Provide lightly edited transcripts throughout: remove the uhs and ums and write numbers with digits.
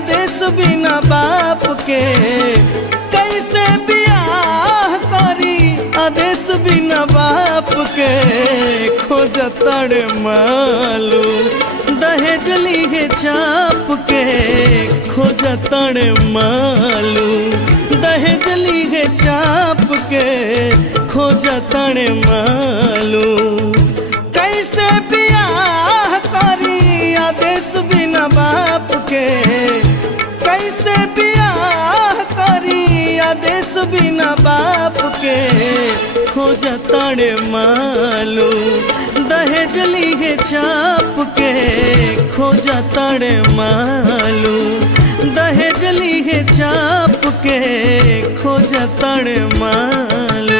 आदेश बिना बाप के, कैसे बियाह करी आदेश बिना बाप के। खोजतड़ मालू दहेज लीहे चाप के, खोजतड़ मालू दहेज लीहे चाप के। खोजतड़ मालू कैसे बियाह करी आदेश बिना बाप के, कैसे बियाह करी आदेश बिना बाप के। खोजतड़ मालू दहेज लीहे चाप के। खोजतड़ मालू दहेज लीहे चाप के। खोजतड़ मालू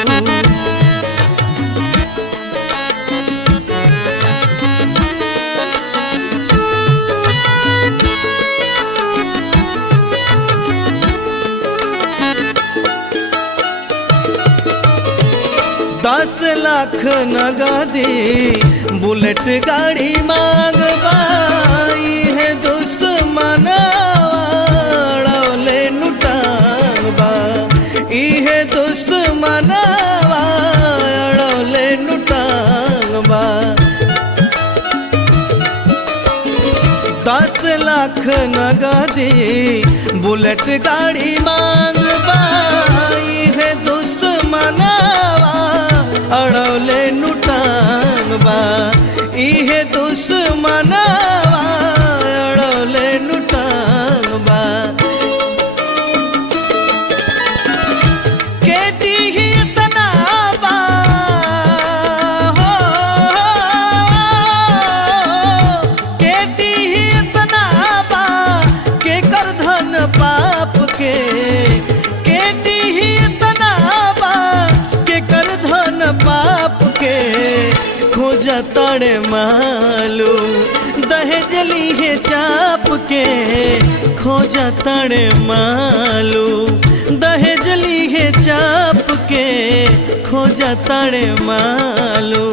दस लाख नगदी बुलेट गाड़ी मांगबा। है दुश्मन अड़ौले नुटांगबा। इहे दुश्मन अड़ौले नुटांगबा। 10 लाख नगदी बुलेट गाड़ी मांगबा। है दुश्मन अड़ौले नुटांगबा। इहे दुश्मन अड़ौले नुटांगबा। केटी ही इतना बा हो, केटी ही इतना बा के कर धन पाप के। केटी ही इतना बा के कर धन पाप के। खोजतड़ मालू दहेज लीहे चाप के। खोजतड़ मालू दहेज लीहे चाप के। खोजतड़ मालू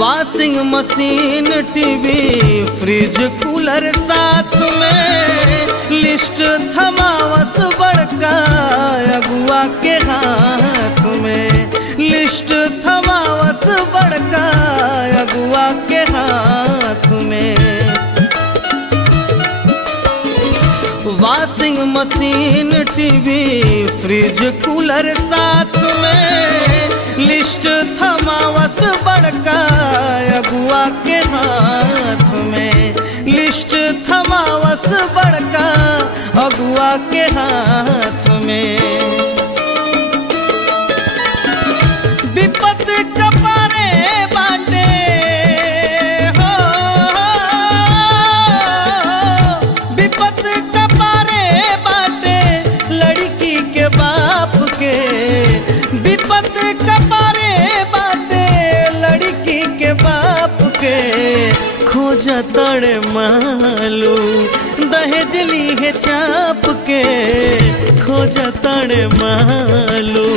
washing machine TV fridge cooler साथ में। लिस्ट थमावस बड़का अगुआ के हाथ में। लिस्ट थमावस बड़का अगुआ के हाथ में। Washing machine TV fridge cooler साथ में। लिस्ट थमावस बड़का अगुआ के हाथ में। लिस्ट थमावस बड़का अगुआ के हाथ में। विपत कपारे बाटे हो, विपत कपारे बाटे लड़की के बाप के। विपत कपारे बाटे लड़की के बाप के। खोजतड़ मालू दहेज लीहे चाप के। खोजतड़ मालू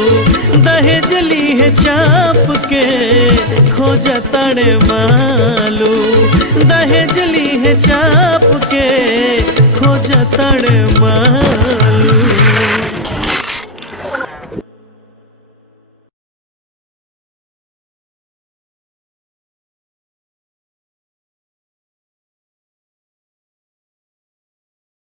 दहेज लीहे चाप के। खोजतड़ मालू दहेज लीहे चाप के। खोजतड़ मालू।